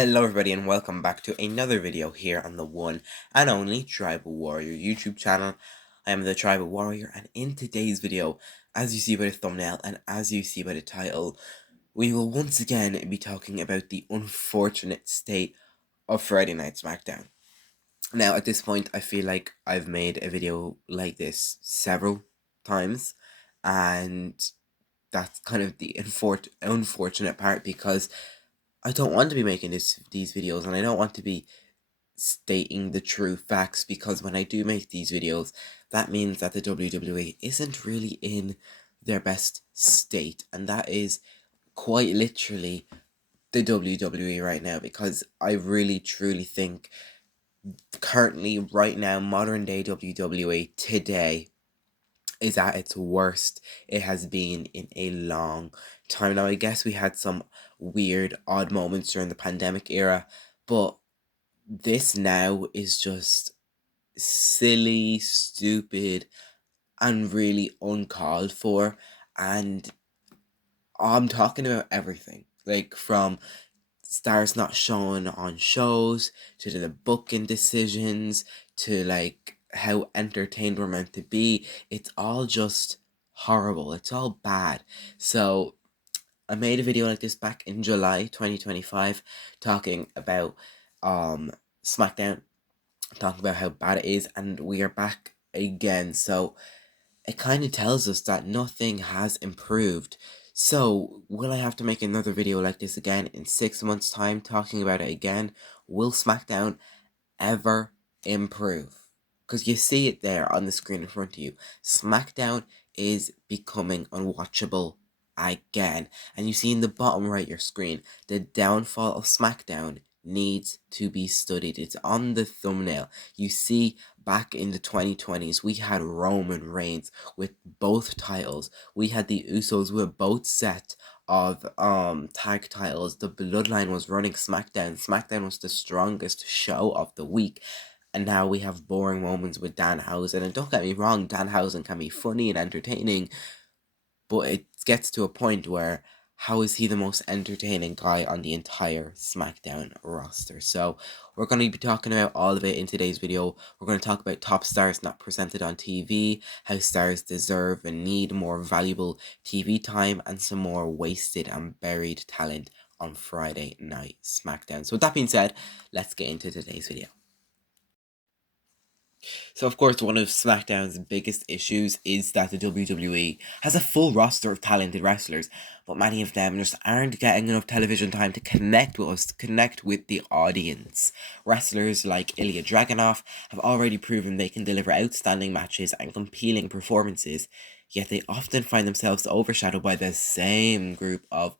Hello everybody and welcome back to another video here on the one and only Tribal Warrior YouTube channel. I am the Tribal Warrior, and in today's video, as you see by the thumbnail and as you see by the title, we will once again be talking about the unfortunate state of Friday Night SmackDown. Now at this point I feel like I've made a video like this several times, and that's kind of the unfortunate part, because I don't want to be making these videos, and I don't want to be stating the true facts, because when I do make these videos, that means that the WWE isn't really in their best state, and that is quite literally the WWE right now, because I really truly think currently right now modern day WWE today is at its worst it has been in a long time. Now, I guess we had some weird, odd moments during the pandemic era, but this now is just silly, stupid, and really uncalled for. And I'm talking about everything, like from stars not showing on shows to the booking decisions to like how entertained we're meant to be. It's all just horrible. It's all bad. So I made a video like this back in July 2025 talking about SmackDown, talking about how bad it is, and we are back again. So it kind of tells us that nothing has improved. So, will I have to make another video like this again in 6 months' time talking about it again? Will SmackDown ever improve? Because you see it there on the screen in front of you. SmackDown is becoming unwatchable again. And you see in the bottom right of your screen, the downfall of SmackDown needs to be studied. It's on the thumbnail. You see, back in the 2020s, we had Roman Reigns with both titles. We had the Usos with both set of tag titles. The Bloodline was running SmackDown. SmackDown was the strongest show of the week. And now we have boring moments with Danhausen. And don't get me wrong, Danhausen can be funny and entertaining, but it gets to a point where how is he the most entertaining guy on the entire SmackDown roster? So we're going to be talking about all of it in today's video. We're going to talk about top stars not presented on TV, how stars deserve and need more valuable TV time, and some more wasted and buried talent on Friday Night SmackDown. So with that being said, let's get into today's video. So, of course, one of SmackDown's biggest issues is that the WWE has a full roster of talented wrestlers, but many of them just aren't getting enough television time to connect with us, to connect with the audience. Wrestlers like Ilja Dragunov have already proven they can deliver outstanding matches and compelling performances, yet they often find themselves overshadowed by the same group of,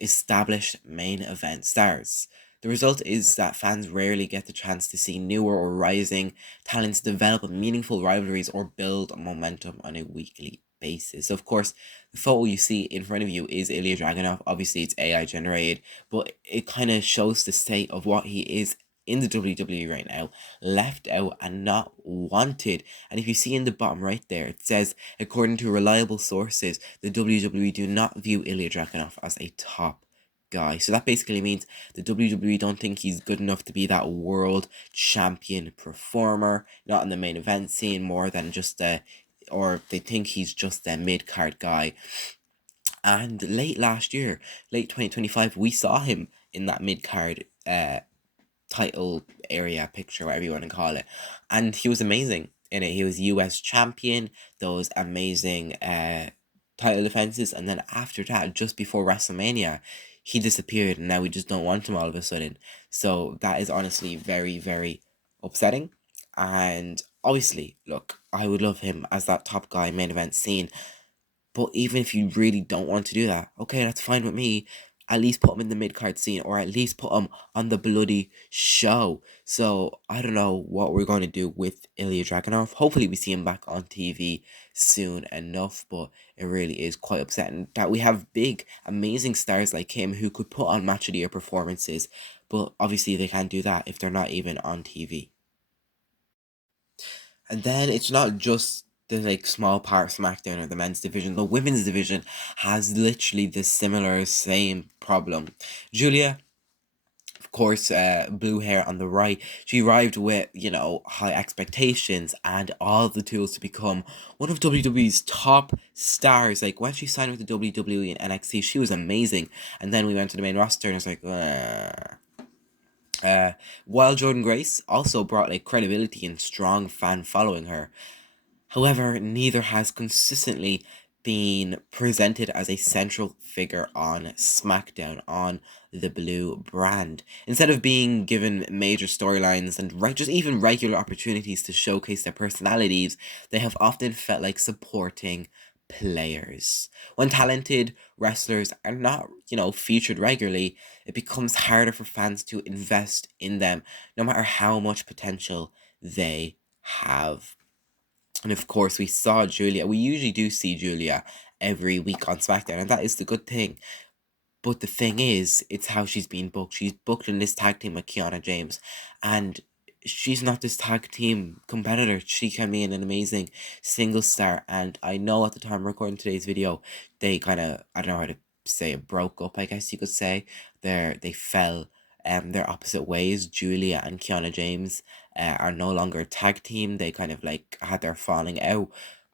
established main event stars. The result is that fans rarely get the chance to see newer or rising talents develop meaningful rivalries or build momentum on a weekly basis. So, of course, the photo you see in front of you is Ilja Dragunov. Obviously, it's AI generated, but it kind of shows the state of what he is in the WWE right now, left out and not wanted. And if you see in the bottom right there, it says, according to reliable sources, the WWE do not view Ilja Dragunov as a top guy. So that basically means the WWE don't think he's good enough to be that world champion performer, not in the main event scene, more than just or they think he's just a mid-card guy. And late last year, late 2025, we saw him in that mid-card title area picture, whatever you want to call it, and he was amazing in it. He was US champion, those amazing title defenses, and then after that, just before WrestleMania, he disappeared, and now we just don't want him all of a sudden. So that is honestly very, very upsetting. And obviously, look, I would love him as that top guy main event scene, but even if you really don't want to do that, okay, that's fine with me. At least put him in the mid card scene, or at least put him on the bloody show. So I don't know what we're going to do with Ilja Dragunov. Hopefully, we see him back on TV soon enough. But it really is quite upsetting that we have big, amazing stars like him who could put on match of the year performances, but obviously they can't do that if they're not even on TV. And then it's not just the small part of SmackDown or the men's division. The women's division has literally the similar same problem. Julia course, blue hair on the right. She arrived with, high expectations and all the tools to become one of WWE's top stars. Like, when she signed with the WWE and NXT, she was amazing. And then we went to the main roster and it's like, while Jordan Grace also brought like credibility and strong fan following her. However, neither has consistently been presented as a central figure on SmackDown, on the Blue brand. Instead of being given major storylines and just even regular opportunities to showcase their personalities, they have often felt like supporting players. When talented wrestlers are not, featured regularly, it becomes harder for fans to invest in them, no matter how much potential they have. And of course, we saw Julia. We usually do see Julia every week on SmackDown, and that is the good thing. But the thing is, it's how she's being booked. She's booked in this tag team with Kiana James, and she's not this tag team competitor. She can be an amazing single star. And I know at the time recording today's video, they kind of, I don't know how to say it, broke up, I guess you could say. They fell their opposite ways. Julia and Kiana James are no longer a tag team. They kind of like had their falling out.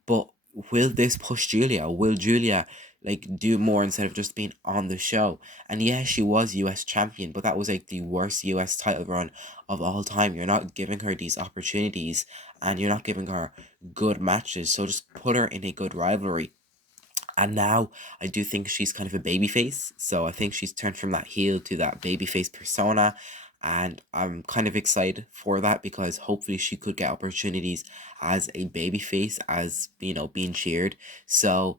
But will this push Julia? Will Julia like do more instead of just being on the show? And yeah, she was US champion, but that was like the worst US title run of all time. You're not giving her these opportunities and you're not giving her good matches. So just put her in a good rivalry. And now I do think she's kind of a babyface. So I think she's turned from that heel to that babyface persona. And I'm kind of excited for that because hopefully she could get opportunities as a babyface, as, being cheered. So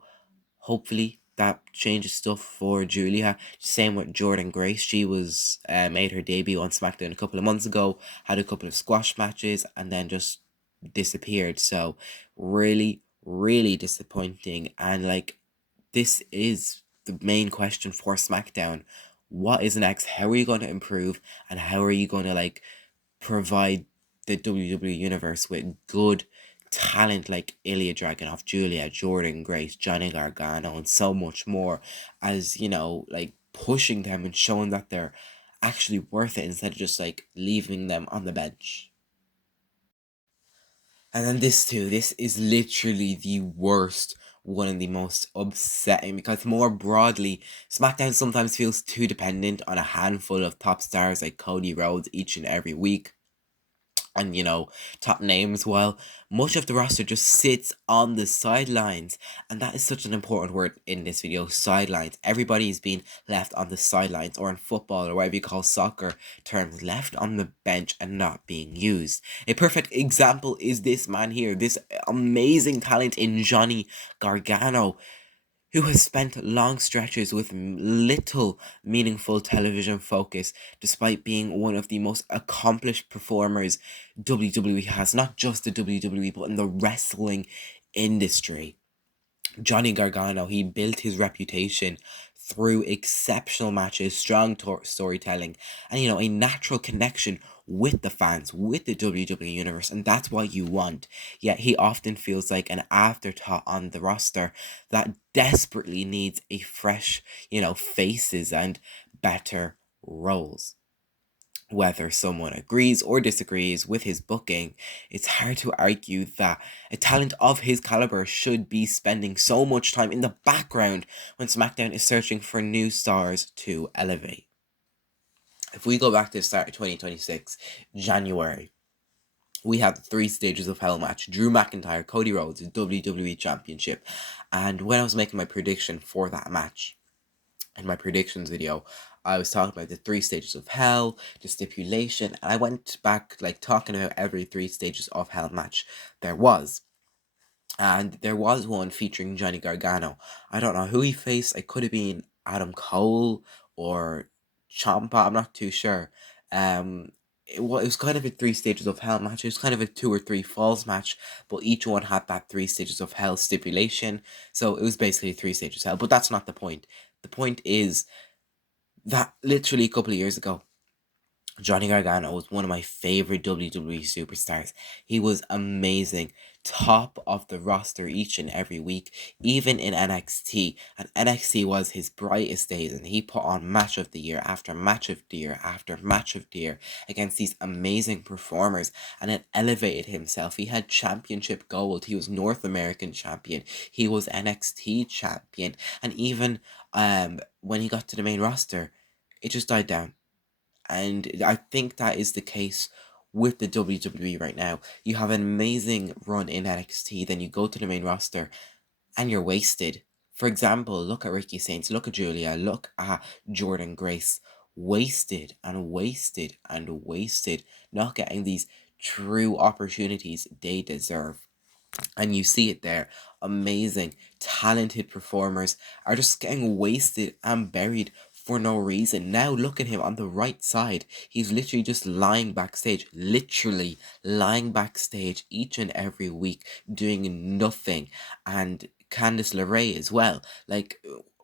hopefully that changes stuff for Julia. Same with Jordan Grace. She was made her debut on SmackDown a couple of months ago, had a couple of squash matches, and then just disappeared. So really, really disappointing. And like, this is the main question for SmackDown. What is next? How are you going to improve? And how are you going to like provide the WWE universe with good talent like Ilja Dragunov, Julia, Jordan Grace, Johnny Gargano, and so much more, as like pushing them and showing that they're actually worth it instead of just like leaving them on the bench. And then this too, this is literally the worst one and the most upsetting because more broadly, SmackDown sometimes feels too dependent on a handful of top stars like Cody Rhodes each and every week. And top names, while much of the roster just sits on the sidelines. And that is such an important word in this video, sidelines. Everybody is being left on the sidelines, or in football or whatever you call soccer terms, left on the bench and not being used. A perfect example is this man here, this amazing talent in Johnny Gargano, who has spent long stretches with little meaningful television focus, despite being one of the most accomplished performers WWE has, not just the WWE, but in the wrestling industry. Johnny Gargano, he built his reputation through exceptional matches, strong storytelling, and a natural connection with the fans, with the WWE universe, and that's what you want. Yet he often feels like an afterthought on the roster that desperately needs a fresh, faces and better roles. Whether someone agrees or disagrees with his booking, it's hard to argue that a talent of his caliber should be spending so much time in the background when SmackDown is searching for new stars to elevate. If we go back to the start of 2026, January, we had the 3 stages of hell match. Drew McIntyre, Cody Rhodes, WWE Championship. And when I was making my prediction for that match, in my predictions video, I was talking about the 3 stages of hell, the stipulation, and I went back like talking about every 3 stages of hell match there was. And there was one featuring Johnny Gargano. I don't know who he faced. It could have been Adam Cole or Ciampa. I'm not too sure. It was kind of a 3 stages of hell match. It was kind of a 2 or 3 falls match, but each one had that 3 stages of hell stipulation. So it was basically 3 stages of hell. But that's not the point. The point is that literally a couple of years ago, Johnny Gargano was one of my favorite WWE superstars. He was amazing, top of the roster each and every week, even in NXT. And NXT was his brightest days, and he put on match of the year after match of the year after match of the year against these amazing performers, and it elevated himself. He had championship gold. He was North American champion. He was NXT champion, and even when he got to the main roster, it just died down. And I think that is the case with the WWE right now. You have an amazing run in NXT, then you go to the main roster and you're wasted. For example, look at Ricky Saints, look at Julia, look at Jordan Grace. Wasted and wasted and wasted, not getting these true opportunities they deserve. And you see it there. Amazing, talented performers are just getting wasted and buried for no reason. Now look at him on the right side. He's literally just lying backstage, literally lying backstage each and every week, doing nothing. And Candice LeRae as well. Like,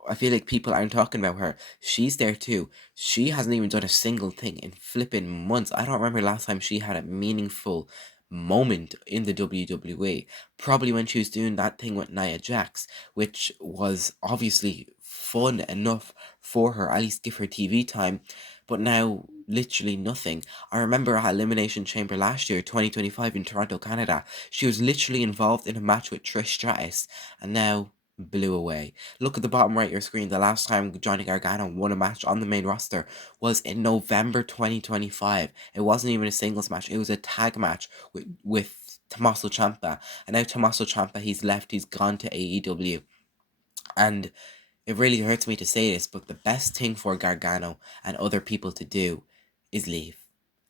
I feel like people aren't talking about her. She's there too. She hasn't even done a single thing in flipping months. I don't remember last time she had a meaningful moment in the WWE. Probably when she was doing that thing with Nia Jax, which was obviously fun enough for her, at least give her TV time, but now literally nothing. I remember at Elimination Chamber last year, 2025 in Toronto, Canada, she was literally involved in a match with Trish Stratus, and now blew away. Look at the bottom right of your screen. The last time Johnny Gargano won a match on the main roster was in November 2025. It wasn't even a singles match, it was a tag match with Tommaso Ciampa. And now Tommaso Ciampa, he's left, he's gone to AEW. And it really hurts me to say this, but the best thing for Gargano and other people to do is leave.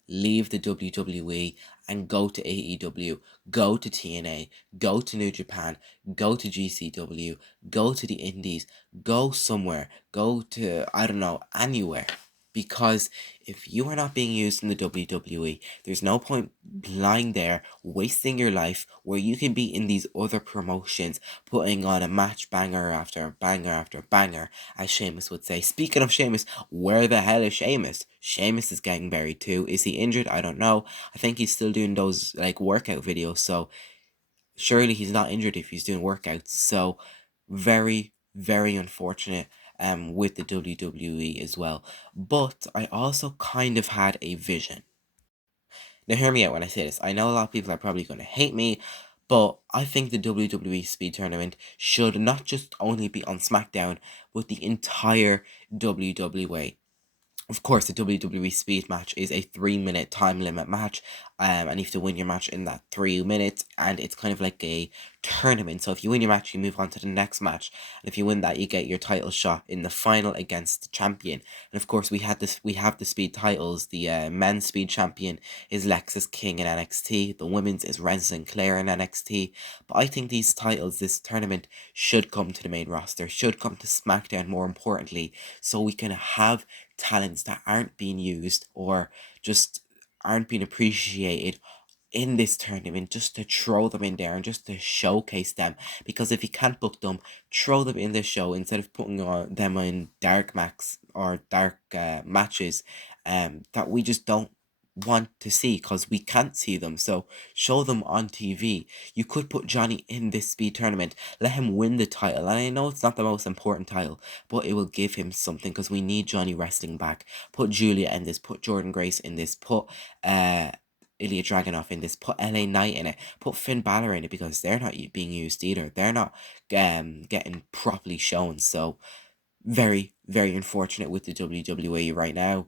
Leave the WWE and go to AEW, go to TNA, go to New Japan, go to GCW, go to the Indies, go somewhere, go to, I don't know, anywhere. Because if you are not being used in the WWE, there's no point lying there, wasting your life, where you can be in these other promotions, putting on a match banger after banger after banger, as Sheamus would say. Speaking of Sheamus, where the hell is Sheamus? Sheamus is getting buried too. Is he injured? I don't know. I think he's still doing those like workout videos, so surely he's not injured if he's doing workouts. So very, very unfortunate with the WWE as well. But I also kind of had a vision. Now hear me out when I say this. I know a lot of people are probably going to hate me, but I think the WWE Speed Tournament should not just only be on SmackDown, but the entire WWE. Of course, the WWE Speed match is a 3-minute time limit match, and you have to win your match in that 3 minutes, and it's kind of like a tournament. So if you win your match, you move on to the next match, and if you win that, you get your title shot in the final against the champion. And of course, we have the Speed titles. The men's Speed champion is Lexis King in NXT. The women's is Ren Sinclair in NXT. But I think these titles, this tournament, should come to the main roster, should come to SmackDown more importantly, so we can have talents that aren't being used or just aren't being appreciated in this tournament, just to throw them in there and just to showcase them. Because if you can't book them, throw them in the show instead of putting them in dark matches that we just don't want to see because we can't see them. So show them on TV. You could put Johnny in this Speed tournament, let him win the title, and I know it's not the most important title, but it will give him something because we need Johnny wrestling back. Put Julia in this, put Jordan Grace in this, put Ilja Dragunov in this, put LA Knight in it, put Finn Balor in it, because they're not being used either. They're not getting properly shown. So very, very unfortunate with the WWE right now.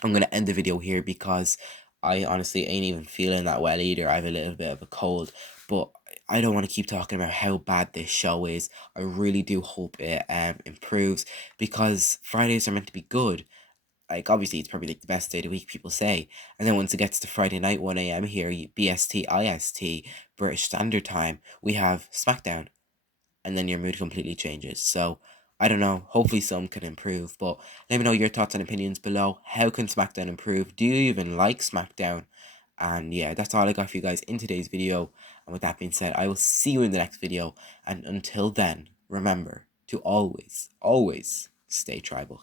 I'm going to end the video here because I honestly ain't even feeling that well either. I have a little bit of a cold, but I don't want to keep talking about how bad this show is. I really do hope it improves, because Fridays are meant to be good. Like, obviously, it's probably like the best day of the week, people say. And then once it gets to Friday night, 1 a.m. here, BST, IST, British Standard Time, we have SmackDown. And then your mood completely changes. So, I don't know. Hopefully, some can improve. But let me know your thoughts and opinions below. How can SmackDown improve? Do you even like SmackDown? And yeah, that's all I got for you guys in today's video. And with that being said, I will see you in the next video. And until then, remember to always, always stay tribal.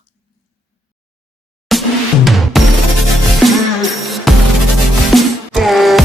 Bye.